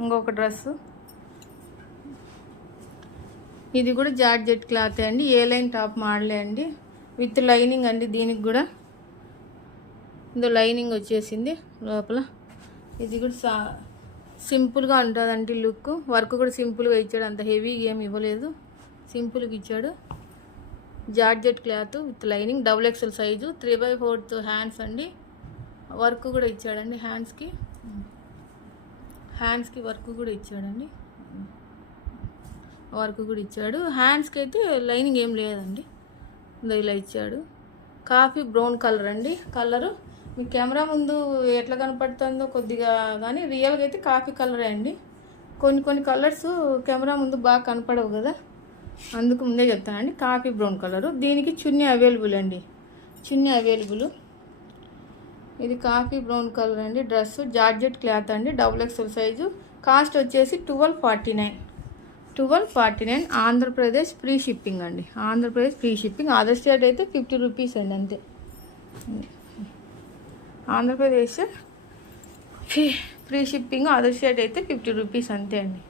ఇంకొక డ్రెస్సు, ఇది కూడా జార్జెట్ క్లాత్ అండి, ఏ లైన్ టాప్ మోడలే అండి, విత్ లైనింగ్ అండి. దీనికి కూడా ఇందులో లైనింగ్ వచ్చేసింది లోపల. ఇది కూడా సింపుల్గా ఉంటుందండి లుక్. వర్క్ కూడా సింపుల్గా ఇచ్చాడు, అంత హెవీ ఏమి ఇవ్వలేదు, సింపుల్గా ఇచ్చాడు. Georgette cloth with lining, XXL size, 3/4 hands అండి. వర్క్ కూడా ఇచ్చాడండి, హ్యాండ్స్కి వర్క్ కూడా ఇచ్చాడండి, వర్క్ కూడా ఇచ్చాడు. హ్యాండ్స్కి అయితే లైనింగ్ ఏం లేదండి, ఇలా ఇచ్చాడు. కాఫీ బ్రౌన్ కలర్ అండి. కలరు మీ కెమెరా ముందు ఎట్లా కనపడుతుందో కొద్దిగా, కానీ రియల్గా అయితే కాఫీ కలరే అండి. కొన్ని కలర్స్ కెమెరా ముందు బాగా కనపడవు కదా, అందుకు ముందే చెప్తానండి. Coffee brown colour. దీనికి చున్నీ అవైలబుల్ అండి, చున్నీ అవైలబుల్. ఇది కాఫీ బ్రౌన్ కలర్ అండి. డ్రెస్ జార్జెట్ క్లాత్ అండి, XXL సైజు. కాస్ట్ వచ్చేసి 1249. ఆంధ్రప్రదేశ్ ఫ్రీ షిప్పింగ్ అండి, Andhra Pradesh free shipping. Other state అయితే 50 రూపీస్ అండి అంతే. Andhra Pradesh free shipping, other state అయితే 50 రూపీస్ అంతే అండి.